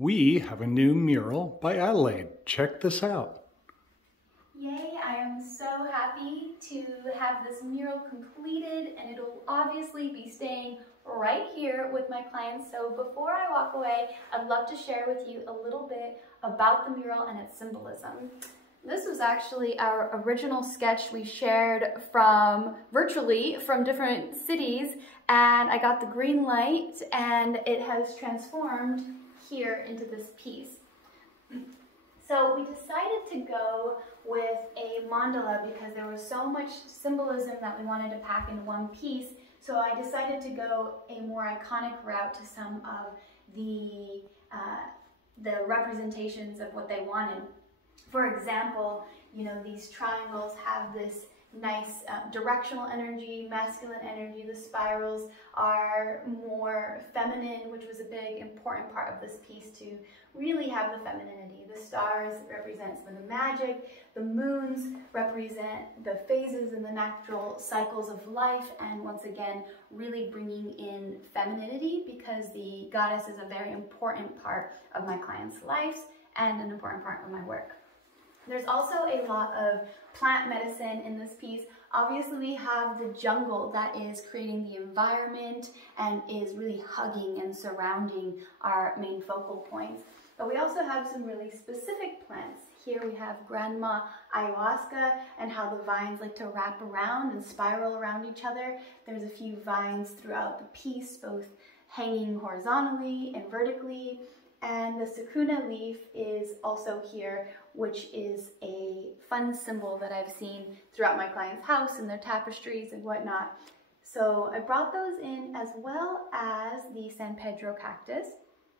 We have a new mural by Adelaide. Check this out. Yay, I am so happy to have this mural completed, and it'll obviously be staying right here with my clients. So before I walk away, I'd love to share with you a little bit about the mural and its symbolism. This was actually our original sketch we shared virtually from different cities, and I got the green light and it has transformed here into this piece. So we decided to go with a mandala because there was so much symbolism that we wanted to pack in one piece. So I decided to go a more iconic route to some of the representations of what they wanted. For example, you know, these triangles have this nice directional energy, masculine energy. The spirals are more feminine, which was a big important part of this piece to really have the femininity. The stars represent some of the magic, the moons represent the phases and the natural cycles of life, and once again really bringing in femininity because the goddess is a very important part of my clients' lives and an important part of my work. There's also a lot of plant medicine in this piece. Obviously, we have the jungle that is creating the environment and is really hugging and surrounding our main focal points. But we also have some really specific plants. Here we have grandma ayahuasca and how the vines like to wrap around and spiral around each other. There's a few vines throughout the piece, both hanging horizontally and vertically. And the sakuna leaf is also here, which is a fun symbol that I've seen throughout my clients' house and their tapestries and whatnot. So I brought those in, as well as the San Pedro cactus.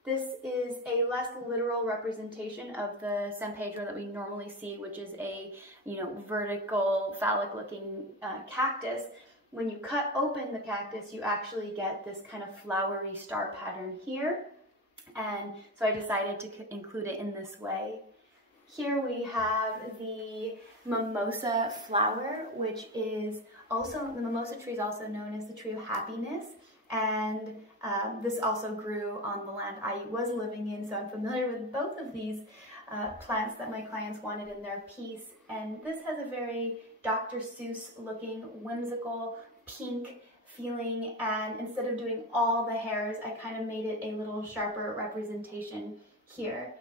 This is a less literal representation of the San Pedro that we normally see, which is a, vertical, phallic-looking cactus. When you cut open the cactus, you actually get this kind of flowery star pattern here. And so I decided to include it in this way. Here we have the mimosa flower, which is also, the mimosa tree is also known as the tree of happiness. And this also grew on the land I was living in, so I'm familiar with both of these plants that my clients wanted in their piece. And this has a very Dr. Seuss looking, whimsical, pink feeling, and instead of doing all the hairs, I kind of made it a little sharper representation here.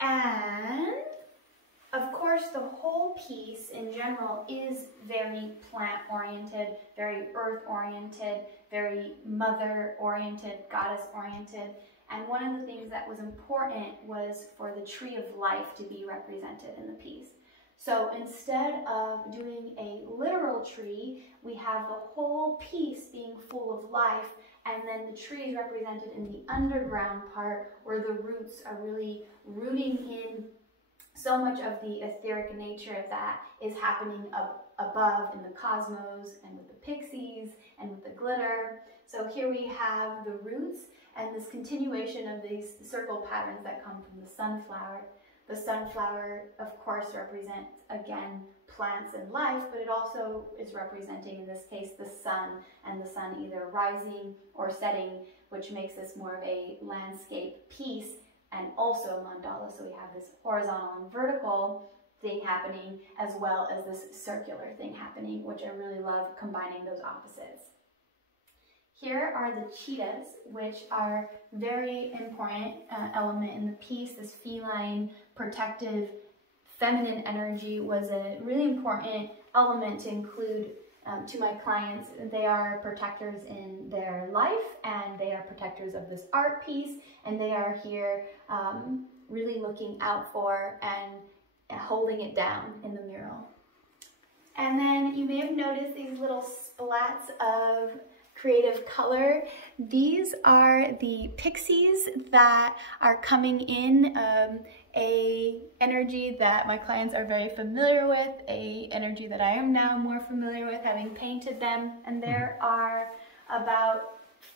And of course, the whole piece in general is very plant-oriented, very earth-oriented, very mother-oriented, goddess-oriented. And one of the things that was important was for the tree of life to be represented in the piece. So instead of doing a literal tree, we have the whole piece being full of life, and then the tree is represented in the underground part where the roots are really rooting in so much of the etheric nature that is happening up above in the cosmos and with the pixies and with the glitter. So here we have the roots and this continuation of these circle patterns that come from the sunflower. The sunflower, of course, represents, again, plants and life, but it also is representing, in this case, the sun, and the sun either rising or setting, which makes this more of a landscape piece and also mandala. So we have this horizontal and vertical thing happening, as well as this circular thing happening, which I really love combining those opposites. Here are the cheetahs, which are very important element in the piece. This feline, protective, feminine energy was a really important element to include to my clients. They are protectors in their life, and they are protectors of this art piece, and they are here really looking out for and holding it down in the mural. And then you may have noticed these little splats of creative color. These are the pixies that are coming in, a energy that my clients are very familiar with, a energy that I am now more familiar with, having painted them. And there are about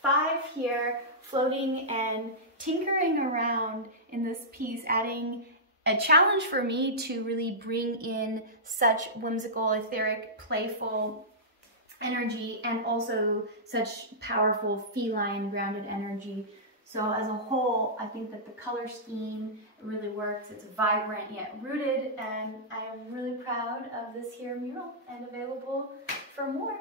5 here floating and tinkering around in this piece, adding a challenge for me to really bring in such whimsical, etheric, playful energy, and also such powerful feline grounded energy. So as a whole, I think that the color scheme really works. It's vibrant yet rooted, and I am really proud of this here mural and available for more.